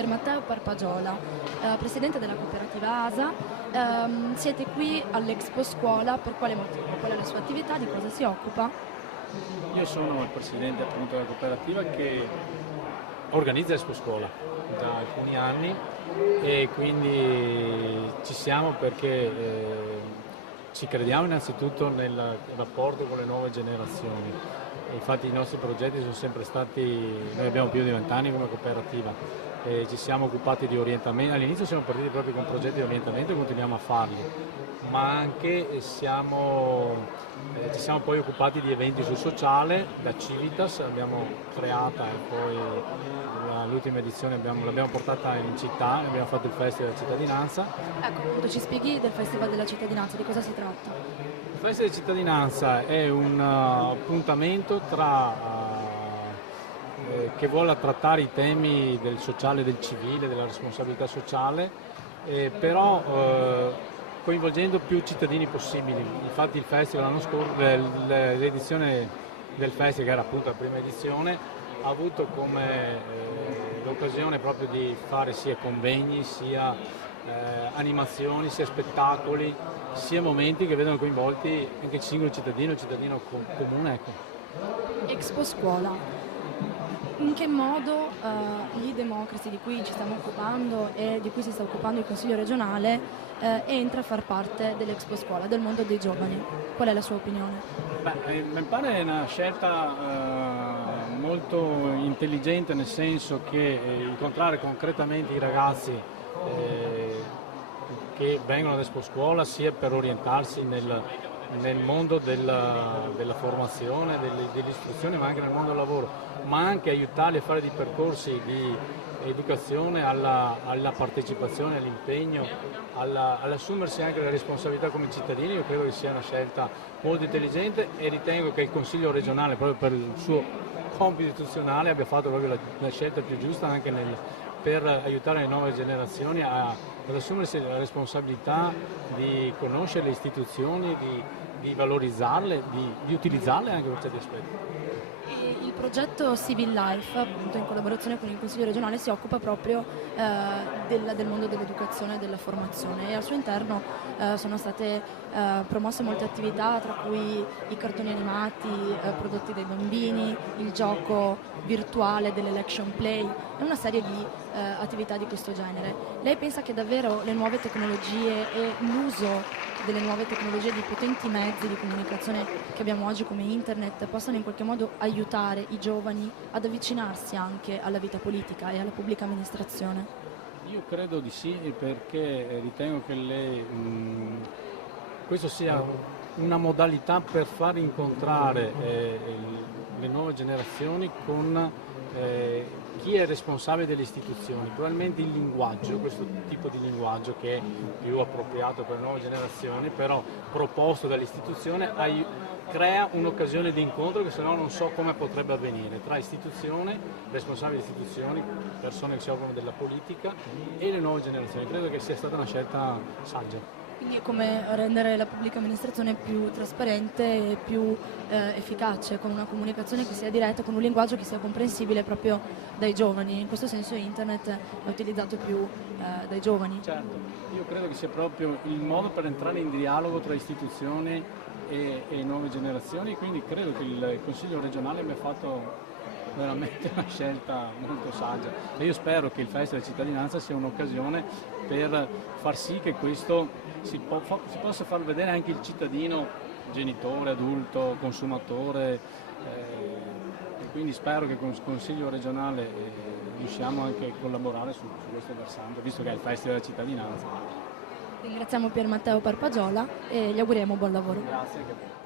Pier Matteo Parpagiola, presidente della cooperativa ASA. Siete qui all'Expo Scuola, per quale motivo? Qual è la sua attività? Di cosa si occupa? Io sono il presidente appunto della cooperativa che organizza l'Expo Scuola da alcuni anni e quindi ci siamo perché ci crediamo innanzitutto nel rapporto con le nuove generazioni. Infatti i nostri progetti sono sempre stati, noi abbiamo più di 20 anni come cooperativa e ci siamo occupati di orientamento, all'inizio siamo partiti proprio con progetti di orientamento e continuiamo a farli, ma anche ci siamo poi occupati di eventi sul sociale, da Civitas abbiamo creata e poi l'ultima edizione l'abbiamo portata in città, abbiamo fatto il Festival della Cittadinanza. Ecco, appunto, ci spieghi del Festival della Cittadinanza, di cosa si tratta? Il Festival della Cittadinanza è un appuntamento che vuole trattare i temi del sociale, del civile, della responsabilità sociale, però coinvolgendo più cittadini possibili. Infatti il festival l'anno scorso, l'edizione del festival, che era appunto la prima edizione, ha avuto come l'occasione proprio di fare sia convegni, sia animazioni, sia spettacoli, sia momenti che vedono coinvolti anche il singolo cittadino, il cittadino comune. Ecco. Expo Scuola. In che modo i democrazi di cui ci stiamo occupando e di cui si sta occupando il Consiglio regionale entra a far parte dell'Expo Scuola, del mondo dei giovani? Qual è la sua opinione? Mi pare una scelta molto intelligente, nel senso che incontrare concretamente i ragazzi che vengono all'Expo Scuola sia per orientarsi nel mondo della formazione, dell'istruzione, ma anche nel mondo del lavoro, ma anche aiutarli a fare dei percorsi di educazione alla partecipazione, all'impegno, all'assumersi anche le responsabilità come cittadini. Io credo che sia una scelta molto intelligente e ritengo che il Consiglio regionale, proprio per il suo compito istituzionale, abbia fatto proprio la scelta più giusta anche per aiutare le nuove generazioni ad assumersi la responsabilità di conoscere le istituzioni, di valorizzarle, di utilizzarle anche per certi aspetti. Il progetto Civil Life, appunto in collaborazione con il Consiglio regionale, si occupa proprio del mondo dell'educazione e della formazione, e al suo interno sono state promosse molte attività, tra cui i cartoni animati prodotti dai bambini, il gioco virtuale dell'election play e una serie di attività di questo genere. Lei pensa che davvero le nuove tecnologie e l'uso delle nuove tecnologie, di potenti mezzi di comunicazione che abbiamo oggi come internet, possano in qualche modo aiutare i giovani ad avvicinarsi anche alla vita politica e alla pubblica amministrazione? Io credo di sì, perché ritengo che questo sia una modalità per far incontrare le nuove generazioni con chi è responsabile delle istituzioni. Probabilmente il linguaggio, questo tipo di linguaggio che è più appropriato per le nuove generazioni, però proposto dall'istituzione, crea un'occasione di incontro che se no non so come potrebbe avvenire tra istituzione, responsabili di istituzioni, persone che si occupano della politica e le nuove generazioni. Credo che sia stata una scelta saggia. Quindi è come rendere la pubblica amministrazione più trasparente e più efficace, con una comunicazione che sia diretta, con un linguaggio che sia comprensibile proprio dai giovani. In questo senso internet è utilizzato più dai giovani. Certo, io credo che sia proprio il modo per entrare in dialogo tra istituzioni e nuove generazioni, quindi credo che il Consiglio regionale abbia fatto veramente una scelta molto saggia e io spero che il Festival della Cittadinanza sia un'occasione per far sì che questo si possa far vedere anche il cittadino, genitore, adulto, consumatore, e quindi spero che con il Consiglio regionale riusciamo anche a collaborare su questo versante, visto che è il Festival della Cittadinanza. Ringraziamo Pier Matteo Parpagiola e gli auguriamo buon lavoro. Grazie.